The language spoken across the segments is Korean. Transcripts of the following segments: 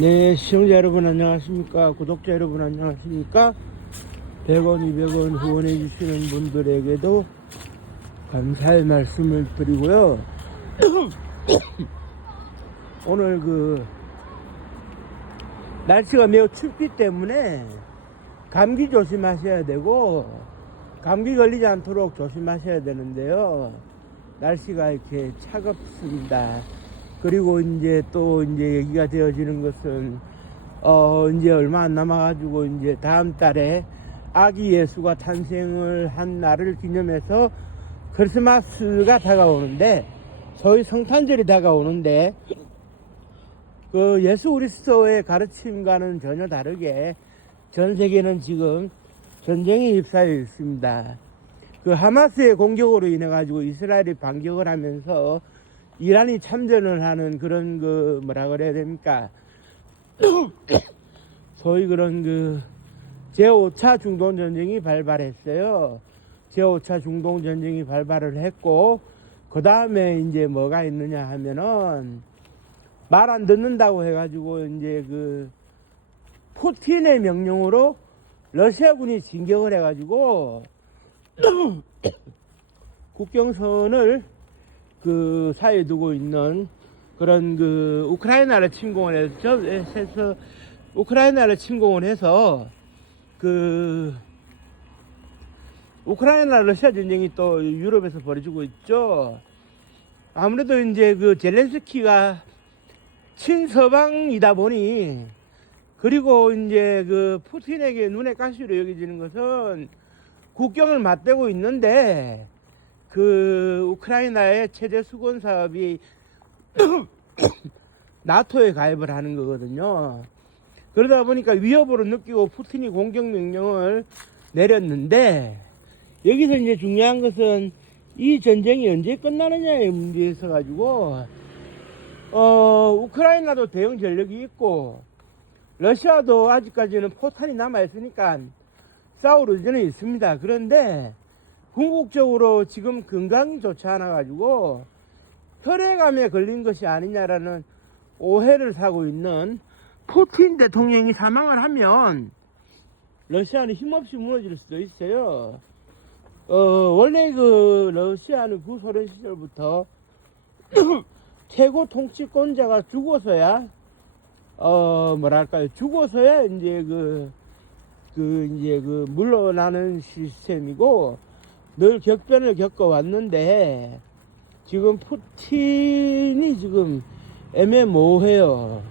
네, 시청자 여러분 안녕하십니까? 구독자 여러분 안녕하십니까? 100원, 200원 후원해 주시는 분들에게도 감사의 말씀을 드리고요. 오늘 날씨가 매우 춥기 때문에 감기 조심하셔야 되고, 감기 걸리지 않도록 조심하셔야 되는데요. 날씨가 이렇게 차갑습니다. 그리고 이제 얘기가 되어지는 것은, 이제 얼마 안 남아가지고, 이제 다음 달에 아기 예수가 탄생을 한 날을 기념해서 크리스마스가 다가오는데, 소위 성탄절이 다가오는데, 그 예수 그리스도의 가르침과는 전혀 다르게 전 세계는 지금 전쟁에 휩싸여 있습니다. 그 하마스의 공격으로 인해 가지고 이스라엘이 반격을 하면서 이란이 참전을 하는 그런 뭐라 그래야 됩니까? 소위 그런 제5차 중동전쟁이 발발했어요. 제5차 중동전쟁이 발발을 했고, 그 다음에 이제 뭐가 있느냐 하면은, 말 안 듣는다고 해가지고 이제 푸틴의 명령으로 러시아군이 진격을 해가지고 국경선을 사이에 두고 있는 그런 우크라이나를 침공을 해서 우크라이나를 침공을 해서 우크라이나 러시아 전쟁이 또 유럽에서 벌어지고 있죠. 아무래도 이제 젤렌스키가 친서방이다 보니, 그리고 이제 푸틴에게 눈에 가시로 여겨지는 것은 국경을 맞대고 있는데 우크라이나의 체제 수건 사업이 나토에 가입을 하는 거거든요. 그러다 보니까 위협으로 느끼고 푸틴이 공격 명령을 내렸는데, 여기서 이제 중요한 것은 이 전쟁이 언제 끝나느냐의 문제에 있어 가지고 우크라이나도 대형 전력이 있고 러시아도 아직까지는 포탄이 남아 있으니까 싸울 의지는 있습니다. 그런데 궁극적으로 지금 건강이 좋지 않아 가지고 혈액암에 걸린 것이 아니냐라는 오해를 사고 있는 푸틴 대통령이 사망을 하면 러시아는 힘없이 무너질 수도 있어요. 원래 러시아는 구소련 시절부터 최고 통치권자가 죽어서야 죽어서야 이제 물러나는 시스템이고, 늘 격변을 겪어왔는데 지금 푸틴이 지금 애매모호해요.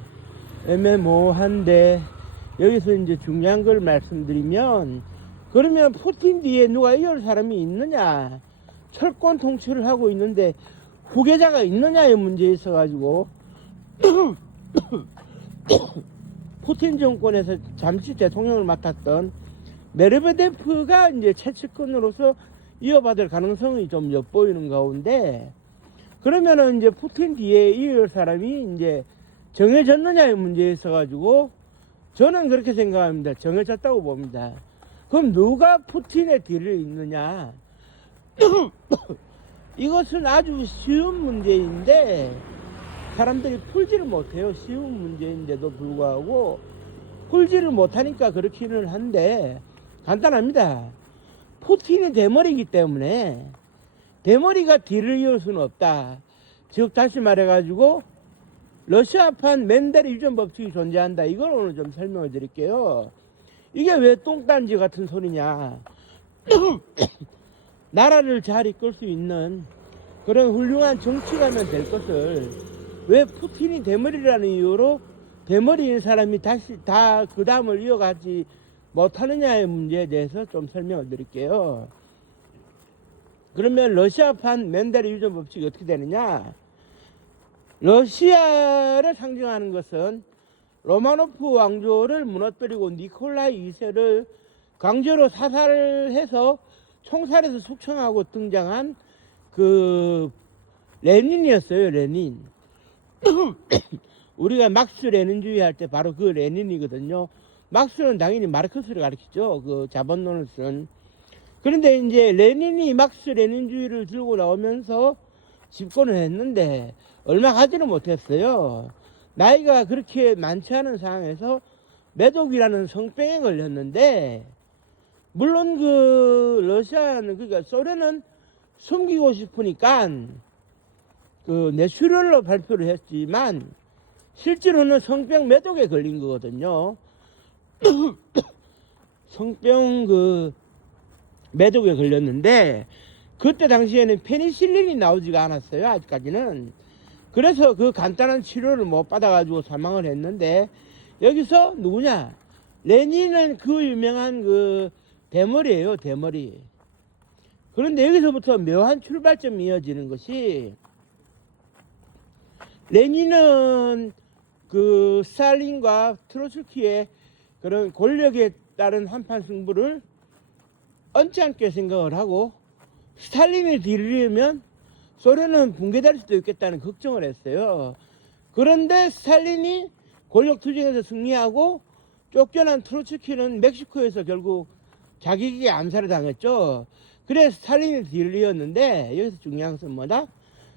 애매모호한데, 여기서 이제 중요한 걸 말씀드리면, 그러면 푸틴 뒤에 누가 이을 사람이 있느냐? 철권 통치를 하고 있는데 후계자가 있느냐의 문제에 있어가지고 푸틴 정권에서 잠시 대통령을 맡았던 메르베데프가 이제 최측근으로서 이어받을 가능성이 좀 엿보이는 가운데, 그러면은 이제 푸틴 뒤에 이을 사람이 이제 정해졌느냐의 문제에 있어가지고 저는 그렇게 생각합니다. 정해졌다고 봅니다. 그럼 누가 푸틴의 뒤를 잇느냐? 이것은 아주 쉬운 문제인데 사람들이 풀지를 못해요. 쉬운 문제인데도 불구하고 풀지를 못하니까 그렇기는 한데 간단합니다. 푸틴이 대머리이기 때문에 대머리가 뒤를 이을 수는 없다. 즉 다시 말해가지고 러시아판 맨델의 유전 법칙이 존재한다. 이걸 오늘 좀 설명을 드릴게요. 이게 왜 똥단지 같은 소리냐? 나라를 잘 이끌 수 있는 그런 훌륭한 정치가면 될 것을 왜 푸틴이 대머리라는 이유로 대머리인 사람이 다시 다 그 다음을 이어가지 못하느냐의 문제에 대해서 좀 설명을 드릴게요. 그러면 러시아판 맨델의 유전 법칙이 어떻게 되느냐? 러시아를 상징하는 것은 로마노프 왕조를 무너뜨리고 니콜라이 2세를 강제로 사살해서 총살해서 숙청하고 등장한 레닌이었어요. 레닌. 우리가 막스 레닌주의 할 때 바로 레닌이거든요. 막스는 당연히 마르크스를 가리키죠. 자본론을 쓴. 그런데 이제 레닌이 막스 레닌주의를 들고 나오면서 집권을 했는데 얼마 가지는 못했어요. 나이가 그렇게 많지 않은 상황에서 매독이라는 성병에 걸렸는데, 물론 그 러시아는, 그러니까 소련은 숨기고 싶으니까 그 뇌출혈로 발표를 했지만 실제로는 성병 매독에 걸린 거거든요. 성병 그 매독에 걸렸는데, 그때 당시에는 페니실린이 나오지가 않았어요, 아직까지는. 그래서 그 간단한 치료를 못 받아가지고 사망을 했는데, 여기서 누구냐? 레닌은 그 유명한 그 대머리예요, 대머리. 그런데 여기서부터 묘한 출발점이 이어지는 것이, 레닌은 그 스탈린과 트로츠키의 그런 권력에 따른 한판 승부를 언짢게 생각을 하고, 스탈린이 뒤르려면 소련은 붕괴될 수도 있겠다는 걱정을 했어요. 그런데 스탈린이 권력 투쟁에서 승리하고 쫓겨난 트로츠키는 멕시코에서 결국 자기에게 암살을 당했죠. 그래서 스탈린이 뒤를이었는데, 여기서 중요한 것은 뭐다?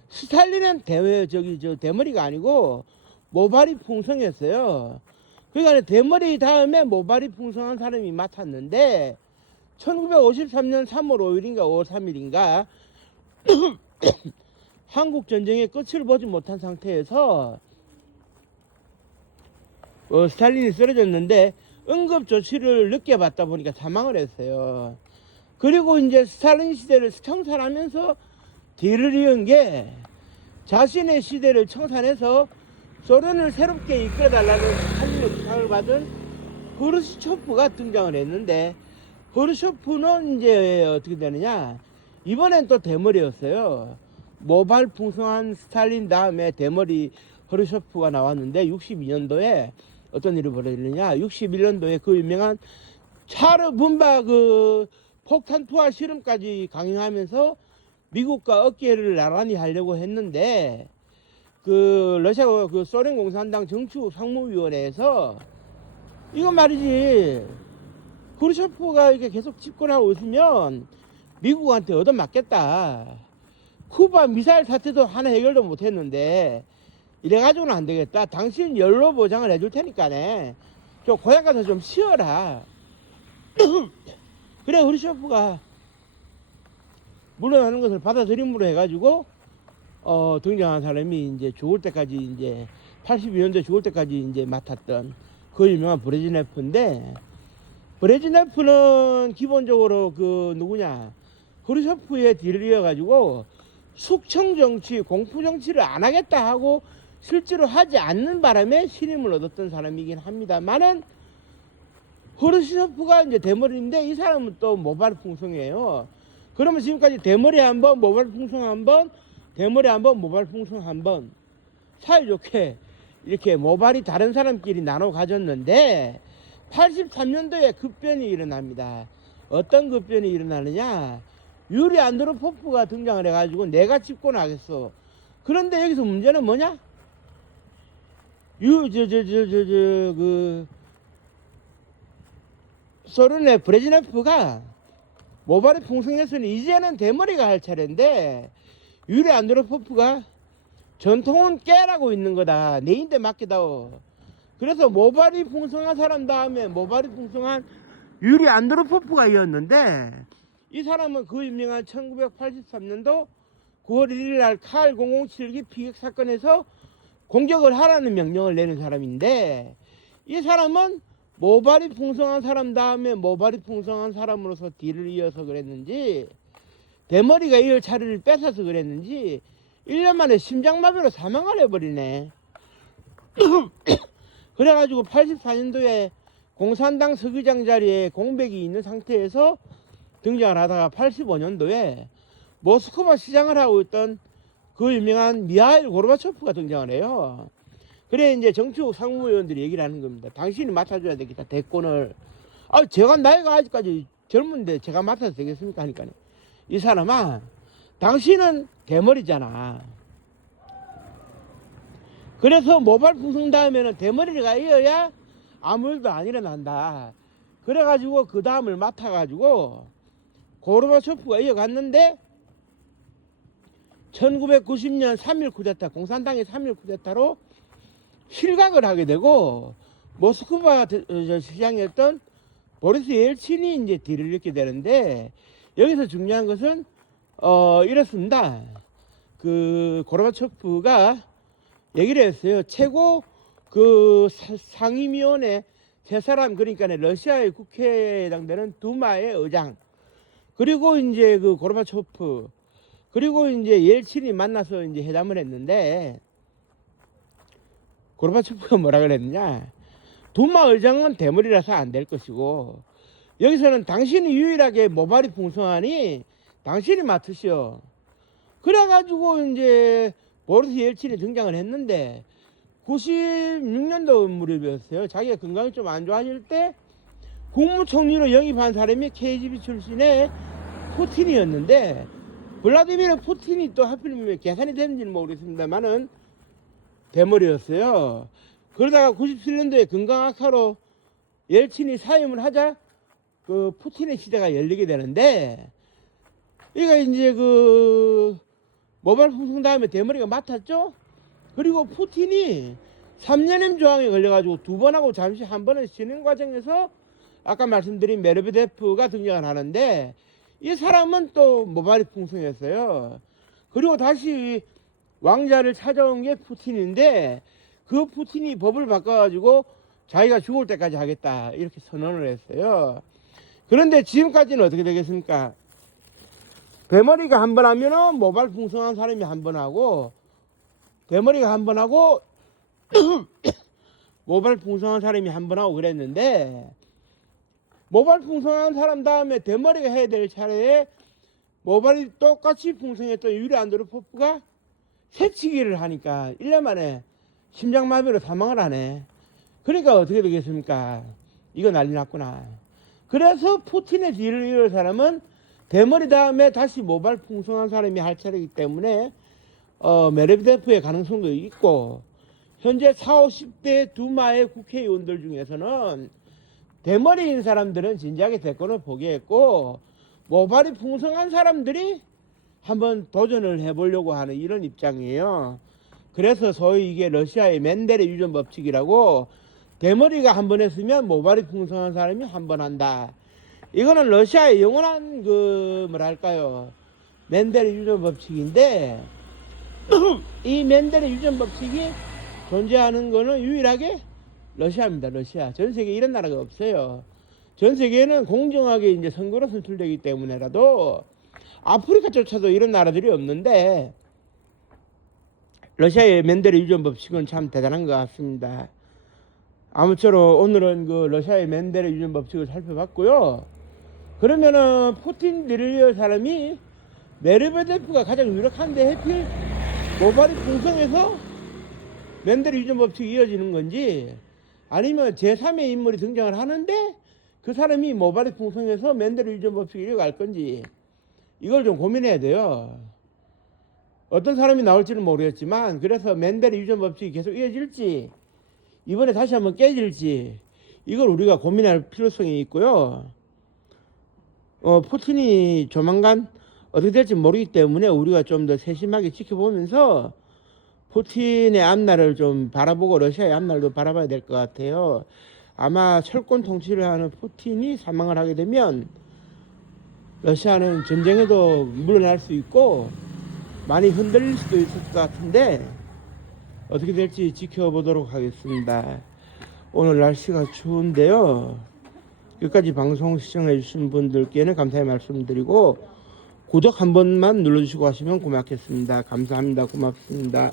스탈린은 대머리가 아니고 모발이 풍성했어요. 그러니까 대머리 다음에 모발이 풍성한 사람이 맡았는데, 1953년 3월 5일인가 5월 3일인가 한국 전쟁의 끝을 보지 못한 상태에서 스탈린이 쓰러졌는데, 응급 조치를 늦게 받다 보니까 사망을 했어요. 그리고 이제 스탈린 시대를 청산하면서 뒤를 이은 게, 자신의 시대를 청산해서 소련을 새롭게 이끌어달라는 스탈린의 부탁을 받은 후르시초프가 등장을 했는데, 후르시초프는 이제 어떻게 되느냐, 이번엔 또 대머리였어요. 모발 풍성한 스탈린 다음에 대머리 후르시초프가 나왔는데, 62년도에 어떤 일이 벌어지느냐, 61년도에 그 유명한 차르 분바 그 폭탄 투하 실험까지 강행하면서 미국과 어깨를 나란히 하려고 했는데, 그 러시아 그 소련 공산당 정치국 상무위원회에서 이거 말이지, 후르시초프가 이렇게 계속 집권하고 있으면 미국한테 얻어맞겠다. 쿠바 미사일 사태도 하나 해결도 못했는데 이래가지고는 안 되겠다. 당신 연로 보장을 해줄 테니까네, 저 고향 가서 좀 쉬어라. 그래 후르시초프가 물러나는 것을 받아들임으로 해가지고 등장한 사람이 이제 죽을 때까지, 이제 82년도에 죽을 때까지 이제 맡았던 그 유명한 브레즈네프인데, 브레즈네프는 기본적으로 그 누구냐, 후르시초프의 뒤를 이어가지고 숙청 정치, 공포 정치를 안 하겠다 하고 실제로 하지 않는 바람에 신임을 얻었던 사람이긴 합니다만은, 후르시초프가 이제 대머리인데 이 사람은 또 모발 풍성이에요. 그러면 지금까지 대머리 한 번, 모발 풍성 한 번, 대머리 한 번, 모발 풍성 한 번, 사이좋게 이렇게 모발이 다른 사람끼리 나눠 가졌는데, 83년도에 급변이 일어납니다. 어떤 급변이 일어나느냐, 유리 안드로포프가 등장을 해가지고 내가 집권하겠어. 그런데 여기서 문제는 뭐냐, 그 소련의 브레즈네프가 모발이 풍성했으니 이제는 대머리가 할 차례인데, 유리 안드로포프가 전통은 깨라고 있는 거다, 내인데 맡기다오. 그래서 모발이 풍성한 사람 다음에 모발이 풍성한 유리 안드로포프가 이었는데, 이 사람은 그 유명한 1983년도 9월 1일 날 칼 007기 피격 사건에서 공격을 하라는 명령을 내는 사람인데, 이 사람은 모발이 풍성한 사람 다음에 모발이 풍성한 사람으로서 뒤를 이어서 그랬는지, 대머리가 이을 차례를 뺏어서 그랬는지 1년 만에 심장마비로 사망을 해버리네. 그래가지고 84년도에 공산당 서기장 자리에 공백이 있는 상태에서 등장을 하다가 85년도에 모스크바 시장을 하고 있던 그 유명한 미하일 고르바초프가 등장을 해요. 그래 이제 정치국 상무위원들이 얘기를 하는 겁니다. 당신이 맡아줘야 되겠다, 대권을. 제가 나이가 아직까지 젊은데 제가 맡아도 되겠습니까 하니까, 이 사람아, 당신은 대머리잖아. 그래서 모발 풍성 다음에는 대머리가 이어야 아무 일도 안 일어난다. 그래가지고 그 다음을 맡아가지고 고르바초프가 이어갔는데, 1990년 3.1 쿠데타, 공산당의 3.1 쿠데타로 실각을 하게 되고 모스크바 시장이었던 보리스 옐친이 이제 뒤를 잇게 되는데 여기서 중요한 것은 이렇습니다. 그 고르바초프가 얘기를 했어요. 최고 그 상임위원회 세 사람, 그러니까 러시아의 국회에 해당되는 두마의 의장, 그리고 이제 그 고르바초프, 그리고 이제 옐친이 만나서 이제 회담을 했는데 고르바초프가 뭐라 그랬느냐? 두마 의장은 대머리라서 안 될 것이고 여기서는 당신이 유일하게 모발이 풍성하니 당신이 맡으시오. 그래가지고 이제 보리스 옐친이 등장을 했는데 96년도 무렵이었어요. 자기가 건강이 좀 안 좋아질 때 국무총리로 영입한 사람이 KGB 출신의 푸틴이었는데 블라디미르 푸틴이 또 하필이면 계산이 되는지는 모르겠습니다만은 대머리였어요. 그러다가 97년도에 건강 악화로 옐친이 사임을 하자 그 푸틴의 시대가 열리게 되는데 이가 이제 그 모발 풍성 다음에 대머리가 맡았죠. 그리고 푸틴이 3년임 조항에 걸려가지고 2번하고 잠시 한 번은 쉬는 과정에서 아까 말씀드린 메르베데프가 등장을 하는데 이 사람은 또 모발이 풍성했어요. 그리고 다시 왕자를 찾아온 게 푸틴인데 그 푸틴이 법을 바꿔가지고 자기가 죽을 때까지 하겠다 이렇게 선언을 했어요. 그런데 지금까지는 어떻게 되겠습니까? 대머리가 한 번 하면은 모발 풍성한 사람이 한 번 하고 대머리가 한 번 하고 모발 풍성한 사람이 한 번 하고 그랬는데 모발 풍성한 사람 다음에 대머리가 해야 될 차례에 모발이 똑같이 풍성했던 유리 안드로포프가 새치기를 하니까 1년 만에 심장마비로 사망을 하네. 그러니까 어떻게 되겠습니까? 이거 난리 났구나. 그래서 푸틴의 뒤를 이을 사람은 대머리 다음에 다시 모발 풍성한 사람이 할 차례이기 때문에 메르베데프의 가능성도 있고 현재 40, 50대 두마의 국회의원들 중에서는 대머리인 사람들은 진지하게 대권을 포기했고 모발이 풍성한 사람들이 한번 도전을 해보려고 하는 이런 입장이에요. 그래서 소위 이게 러시아의 맨델의 유전 법칙이라고 대머리가 한 번 했으면 모발이 풍성한 사람이 한 번 한다. 이거는 러시아의 영원한 그 뭐랄까요 맨델의 유전 법칙인데 이 맨델의 유전 법칙이 존재하는 거는 유일하게 러시아입니다. 러시아. 전 세계에 이런 나라가 없어요. 전 세계에는 공정하게 이제 선거로 선출되기 때문에라도 아프리카조차도 이런 나라들이 없는데 러시아의 맨델의 유전 법칙은 참 대단한 것 같습니다. 아무쪼록 오늘은 그 러시아의 맨델의 유전 법칙을 살펴봤고요. 그러면은 푸틴 뒤를 사람이 메르베데프가 가장 유력한데 해필 모발이 풍성해서 맨델의 유전 법칙이 이어지는 건지 아니면 제3의 인물이 등장을 하는데 그 사람이 모발이 풍성해서 맨델의 유전 법칙이 이어갈 건지 이걸 좀 고민해야 돼요. 어떤 사람이 나올지는 모르겠지만 그래서 맨델의 유전 법칙이 계속 이어질지 이번에 다시 한번 깨질지 이걸 우리가 고민할 필요성이 있고요. 푸틴이 조만간 어떻게 될지 모르기 때문에 우리가 좀 더 세심하게 지켜보면서 푸틴의 앞날을 좀 바라보고 러시아의 앞날도 바라봐야 될 것 같아요. 아마 철권 통치를 하는 푸틴이 사망을 하게 되면 러시아는 전쟁에도 물러날 수 있고 많이 흔들릴 수도 있을 것 같은데 어떻게 될지 지켜보도록 하겠습니다. 오늘 날씨가 추운데요. 여기까지 방송 시청해 주신 분들께는 감사의 말씀드리고 구독 한 번만 눌러주시고 하시면 고맙겠습니다. 감사합니다. 고맙습니다.